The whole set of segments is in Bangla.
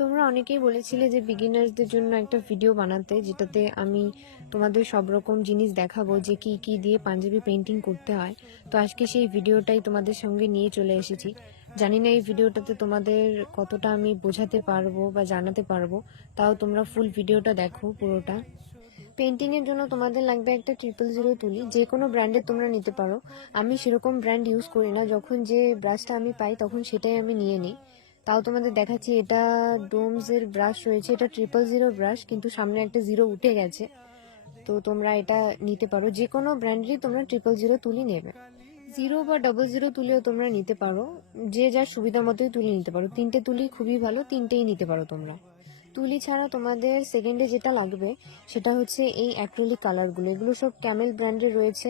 তোমরা অনেকেই বলেছিলে যে বিগিনার্সদের জন্য একটা ভিডিও বানাতে, যেটাতে আমি তোমাদের সব রকম জিনিস দেখাবো যে কি কি দিয়ে পাঞ্জাবি পেন্টিং করতে হয়। তো আজকে সেই ভিডিওটাই তোমাদের সঙ্গে নিয়ে চলে এসেছি। জানি না এই ভিডিওটাতে তোমাদের কতটা আমি বোঝাতে পারব বা জানাতে পারব, তাও তোমরা ফুল ভিডিওটা দেখো পুরোটা। পেন্টিং এর জন্য তোমাদের লাগবে একটা ট্রিপল জিরো তুলি, যে কোনো ব্র্যান্ডের তোমরা নিতে পারো। আমি সেরকম ব্র্যান্ড ইউজ করি না, যখন যে ব্রাশটা আমি পাই তখন সেটাই আমি নিয়ে নিই। তাও তোমাদের দেখাচ্ছি, এটা ডোমস এর ব্রাশ রয়েছে, এটা ট্রিপল জিরো ব্রাশ কিন্তু সামনে একটা জিরো উঠে গেছে। তো তোমরা এটা নিতে পারো, যে কোনো ব্র্যান্ডেরই তোমরা ট্রিপল জিরো তুলি নেবে। জিরো বা ডবল জিরো তুলিও তোমরা নিতে পারো, যে যার সুবিধা মতোই তুলি নিতে পারো। তিনটে তুলি খুবই ভালো, তিনটেই নিতে পারো তোমরা। তুলি ছাড়া তোমাদের সেকেন্ডে যেটা লাগবে, সেটা হচ্ছে এই অ্যাক্রিলিক কালারগুলো এগুলো সব ক্যামেল ব্র্যান্ডের রয়েছে।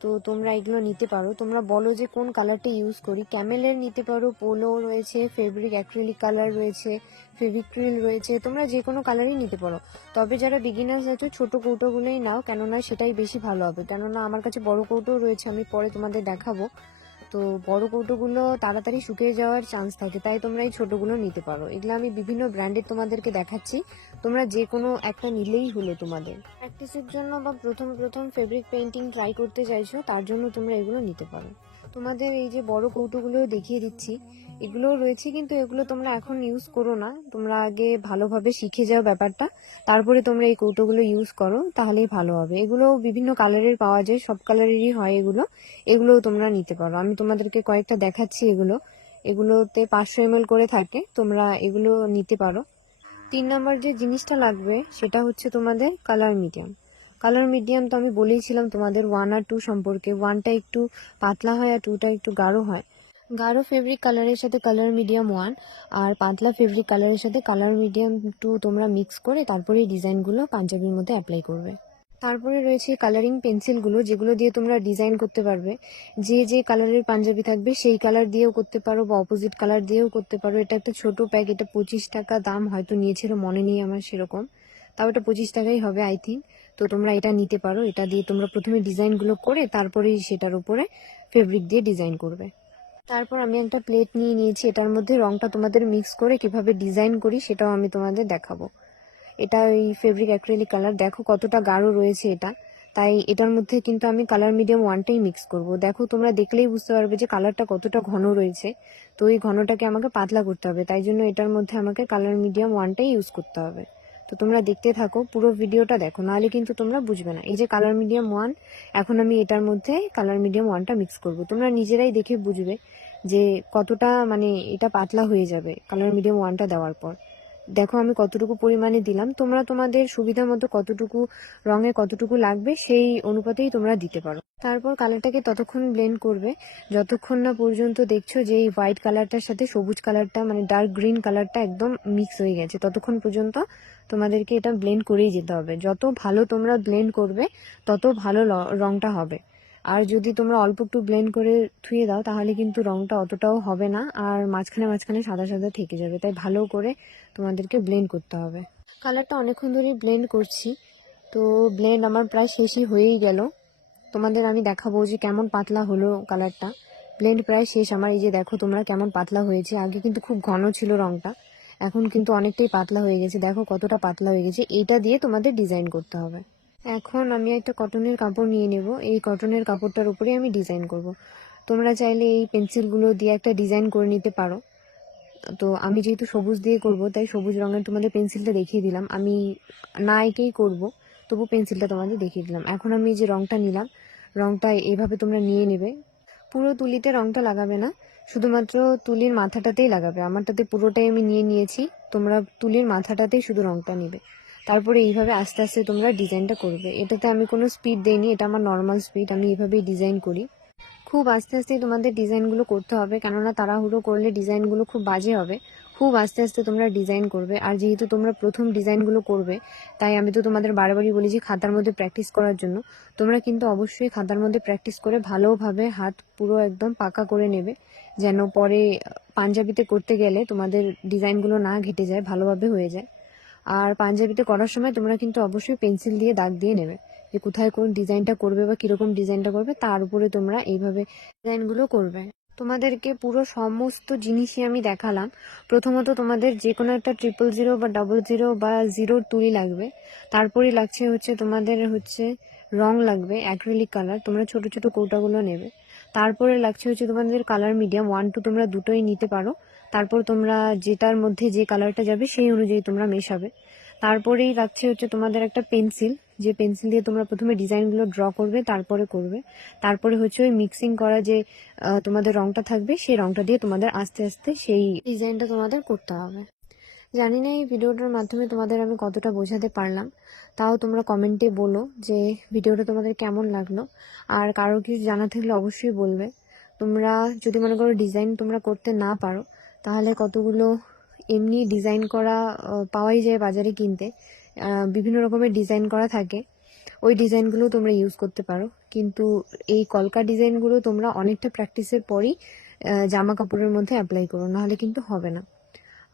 তো তোমরা এগুলো নিতে পারো। তোমরা বলো যে কোন কালারটা ইউজ করি। ক্যামেলের নিতে পারো। পোলো রয়েছে ফেব্রিক অ্যাক্রিলিক কালার রয়েছে ফেভিক্রিল রয়েছে। তোমরা যে কোনো কালারই নিতে পারো। তবে যারা বিগিনার্স আছো, ছোট কৌটোগুলোই নাও। কেননা সেটাই বেশি ভালো হবে। কেননা আমার কাছে বড় কৌটো রয়েছে। আমি পরে তোমাদের দেখাবো। তো বড় কৌটোগুলো তাড়াতাড়ি শুকিয়ে যাওয়ার চান্স থাকে, তাই তোমরা এই ছোটোগুলো নিতে পারো। এগুলো আমি বিভিন্ন ব্র্যান্ডের তোমাদেরকে দেখাচ্ছি। তোমরা যে কোনো একটা নিলেই হলো তোমাদের। প্র্যাকটিসের জন্য বা প্রথম প্রথম ফেব্রিক পেন্টিং ট্রাই করতে চাইছো, তার জন্য তোমরা এগুলো নিতে পারো। তোমাদের এই যে বড় কৌটোগুলো দেখিয়ে দিচ্ছি। এগুলোও রয়েছে, কিন্তু এগুলো তোমরা এখন ইউজ করো না। তোমরা আগে ভালোভাবে শিখে যাও ব্যাপারটা, তারপরে তোমরা এই কৌটোগুলো ইউজ করো, তাহলেই ভালো হবে। এগুলো বিভিন্ন কালারের পাওয়া যায়, সব কালারেরই হয় এগুলো। এগুলোও তোমরা নিতে পারো। আমি তোমাদেরকে কয়েকটা দেখাচ্ছি এগুলো। এগুলোতে পাঁচশো এমএল করে থাকে, তোমরা এগুলো নিতে পারো। তিন নাম্বার যে জিনিসটা লাগবে, সেটা হচ্ছে তোমাদের কালার মিডিয়াম কালার মিডিয়াম তো আমি বলেইছিলাম তোমাদের ওয়ান আর টু সম্পর্কে। ওয়ানটা একটু পাতলা হয় আর টুটা একটু গাঢ় হয়। গাঢ় ফেব্রিক কালারের সাথে কালার মিডিয়াম ওয়ান আর পাতলা ফেব্রিক কালারের সাথে কালার মিডিয়াম টু তোমরা মিক্স করে তারপরে ডিজাইনগুলো পাঞ্জাবির মধ্যে অ্যাপ্লাই করবে। তারপরে রয়েছে কালারিং পেন্সিলগুলো যেগুলো দিয়ে তোমরা ডিজাইন করতে পারবে। যে যে কালারের পাঞ্জাবি থাকবে সেই কালার দিয়েও করতে পারো বা অপোজিট কালার দিয়েও করতে পারো। এটা একটা ছোট প্যাক এটা পঁচিশ টাকা দাম হয়তো নিয়েছিল, মনে নেই আমার সেরকম। তাও এটা পঁচিশ টাকাই হবে আই থিঙ্ক তো তোমরা এটা নিতে পারো, এটা দিয়ে তোমরা প্রথমে ডিজাইনগুলো করে তারপরেই সেটার উপরে ফেব্রিক দিয়ে ডিজাইন করবে। তারপর আমি একটা প্লেট নিয়ে নিয়েছি, এটার মধ্যে রংটা তোমাদের মিক্স করে কীভাবে ডিজাইন করি সেটাও আমি তোমাদের দেখাবো। এটা ওই ফেব্রিক অ্যাক্রিলিক কালার দেখো কতটা গাঢ় রয়েছে এটা। তাই এটার মধ্যে কিন্তু আমি কালার মিডিয়াম ওয়ানটাই মিক্স করব। দেখো তোমরা দেখলেই বুঝতে পারবে যে কালারটা কতটা ঘন রয়েছে। তো এই ঘনটাকে আমাকে পাতলা করতে হবে, তাই জন্য এটার মধ্যে আমাকে কালার মিডিয়াম ওয়ানটাই ইউজ করতে হবে। তো তোমরা দেখতে থাকো, পুরো ভিডিওটা দেখো, নাহলে কিন্তু তোমরা বুঝবে না। এই যে কালার মিডিয়াম ওয়ান এখন আমি এটার মধ্যে কালার মিডিয়াম ওয়ানটা মিক্স করব। তোমরা নিজেরাই দেখে বুঝবে যে কতটা মানে এটা পাতলা হয়ে যাবে কালার মিডিয়াম ওয়ানটা দেওয়ার পর। দেখো আমি কতটুকু পরিমাণে দিলাম, তোমরা তোমাদের সুবিধা মতো কতটুকু রঙে কতটুকু লাগবে সেই অনুপাতেই তোমরা দিতে পারো। তারপর কালারটাকে ততক্ষণ ব্লেন্ড করবে, যতক্ষণ না পর্যন্ত দেখছ যে এই হোয়াইট কালারটার সাথে সবুজ কালারটা মানে ডার্ক গ্রিন কালারটা একদম মিক্স হয়ে গেছে, ততক্ষণ পর্যন্ত তোমাদেরকে এটা ব্লেন্ড করেই যেতে হবে। যত ভালো তোমরা ব্লেন্ড করবে, তত ভালো রংটা হবে। আর যদি তোমরা অল্প একটু ব্লেন্ড করে ধুয়ে দাও, তাহলে কিন্তু রংটা অতটাও হবে না, আর মাঝখানে মাঝখানে সাদা সাদা থেকে যাবে। তাই ভালো করে তোমাদেরকে ব্লেন্ড করতে হবে। কালারটা অনেকক্ষণ ধরেই ব্লেন্ড করছি। তো ব্লেন্ড আমার প্রায় শেষই হয়েই গেল। তোমাদের আমি দেখাবো যে কেমন পাতলা হলো কালারটা ব্লেন্ড প্রায় শেষ। আমার এই যে দেখো তোমরা কেমন পাতলা হয়েছে। আগে কিন্তু খুব ঘন ছিল রংটা। এখন কিন্তু অনেকটাই পাতলা হয়ে গেছে। দেখো কতটা পাতলা হয়ে গেছে। এইটা দিয়ে তোমাদের ডিজাইন করতে হবে। এখন আমি একটা কটনের কাপড় নিয়ে নেব। এই কটনের কাপড়টার উপরে আমি ডিজাইন করব। তোমরা চাইলে এই পেন্সিলগুলো দিয়ে একটা ডিজাইন করে নিতে পারো। তো আমি যেহেতু সবুজ দিয়ে করব, তাই সবুজ রঙের তোমাদের পেন্সিলটা দেখিয়ে দিলাম। আমি না একেই করব, তবু পেন্সিলটা তোমাদের দেখিয়ে দিলাম। এখন আমি যে রংটা নিলাম, রংটা এভাবে তোমরা নিয়ে নেবে। পুরো তুলিতে রংটা লাগাবে না, শুধুমাত্র তুলির মাথাটাতেই লাগাবে। আমারটাতে পুরোটাই আমি নিয়ে নিয়েছি, তোমরা তুলির মাথাটাতেই শুধু রংটা নেবে। তারপরে এইভাবে আস্তে আস্তে তোমরা ডিজাইনটা করবে। এটাতে আমি কোনো স্পিড দেইনি, এটা আমার নর্মাল স্পিড আমি এভাবেই ডিজাইন করি। খুব আস্তে আস্তে তোমাদের ডিজাইনগুলো করতে হবে, কেননা তাড়াহুড়ো করলে ডিজাইনগুলো খুব বাজে হবে। খুব আস্তে আস্তে তোমরা ডিজাইন করবে, আর যেহেতু তোমরা প্রথম ডিজাইনগুলো করবে, তাই আমি তো তোমাদের বারবারই বলি যে খাতার মধ্যে প্র্যাকটিস করার জন্য। তোমরা কিন্তু অবশ্যই খাতার মধ্যে প্র্যাকটিস করে ভালোভাবে হাত পুরো একদম পাকা করে নেবে, যেন পরে পাঞ্জাবিতে করতে গেলে তোমাদের ডিজাইনগুলো না ঘেটে যায়, ভালোভাবে হয়ে যায়। আর পাঞ্জাবিতে করার সময় তোমরা কিন্তু অবশ্যই পেন্সিল দিয়ে দাগ দিয়ে নেবে যে কোথায় কোন ডিজাইনটা করবে বা কীরকম ডিজাইনটা করবে, তার উপরে তোমরা এইভাবে ডিজাইনগুলো করবে। তোমাদেরকে পুরো সমস্ত জিনিসই আমি দেখালাম। প্রথমত তোমাদের যে কোনো একটা ট্রিপল জিরো বা ডাবল জিরো বা জিরোর তুলি লাগবে। তারপরেই লাগছে হচ্ছে তোমাদের হচ্ছে রং লাগবে অ্যাক্রিলিক কালার তোমরা ছোট ছোট কৌটাগুলো নেবে। তারপরে লাগছে হচ্ছে তোমাদের কালার মিডিয়াম ওয়ান টু তোমরা দুটোই নিতে পারো। তারপর তোমরা যেটার মধ্যে যে কালারটা যাবে সেই অনুযায়ী তোমরা মেশাবে। তারপরেই লাগছে হচ্ছে তোমাদের একটা পেন্সিল যে পেন্সিল দিয়ে তোমরা প্রথমে ডিজাইনগুলো ড্র করবে, তারপরে করবে। তারপরে হচ্ছে ওই মিক্সিং করা যে তোমাদের রংটা থাকবে, সেই রংটা দিয়ে তোমাদের আস্তে আস্তে সেই ডিজাইনটা তোমাদের করতে হবে। জানি না এই ভিডিওটার মাধ্যমে তোমাদের আমি কতটা বোঝাতে পারলাম, তাও তোমরা কমেন্টে বলো যে ভিডিওটা তোমাদের কেমন লাগল। আর কারও কিছু জানা থাকলে অবশ্যই বলবে। তোমরা যদি মনে করো ডিজাইন তোমরা করতে না পারো তাহলে কতগুলো এমনি ডিজাইন করা পাওয়াই যায় বাজারে কিনতে। বিভিন্ন রকমের ডিজাইন করা থাকে। ওই ডিজাইনগুলো তোমরা ইউজ করতে পারো। কিন্তু এই কলকা ডিজাইনগুলো তোমরা অনেকটা প্র্যাকটিসের পরই জামা কাপড়ের মধ্যে অ্যাপ্লাই করো, নাহলে কিন্তু হবে না।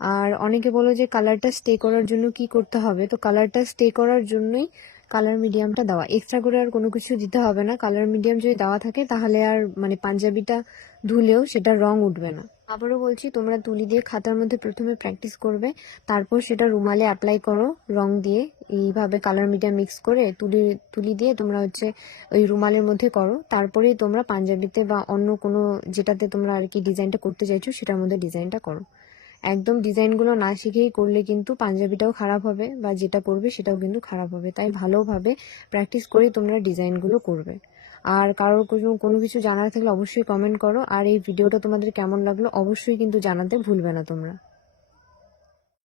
আর অনেকে বলো যে কালারটা স্টে করার জন্য কি করতে হবে? তো কালারটা স্টে করার জন্যই কালার মিডিয়ামটা দেওয়া। এক্সট্রা করে আর কোনো কিছু দিতে হবে না। কালার মিডিয়াম যদি দেওয়া থাকে, তাহলে আর মানে পাঞ্জাবিটা ধুলেও সেটা রং উঠবে না। আবারও বলছি, তোমরা তুলি দিয়ে খাতার মধ্যে প্রথমে প্র্যাকটিস করবে, তারপর সেটা রুমালে অ্যাপ্লাই করো, রং দিয়ে, এইভাবে কালার মিডিয়া মিক্স করে তুলি তুলি দিয়ে তোমরা হচ্ছে ওই রুমালের মধ্যে করো। তারপরেই তোমরা পাঞ্জাবিতে বা অন্য কোনো যেটাতে তোমরা আর কি ডিজাইনটা করতে চাইছো, সেটার মধ্যে ডিজাইনটা করো। একদম ডিজাইনগুলো না শিখেই করলে কিন্তু পাঞ্জাবিটাও খারাপ হবে, বা যেটা করবে সেটাও কিন্তু খারাপ হবে। তাই ভালোভাবে প্র্যাকটিস করেই তোমরা ডিজাইনগুলো করবে। আর কারোর কোনো কিছু জানার থাকলে অবশ্যই কমেন্ট করো। আর এই ভিডিওটা তোমাদের কেমন লাগল অবশ্যই কিন্তু জানাতে ভুলবে না তোমরা।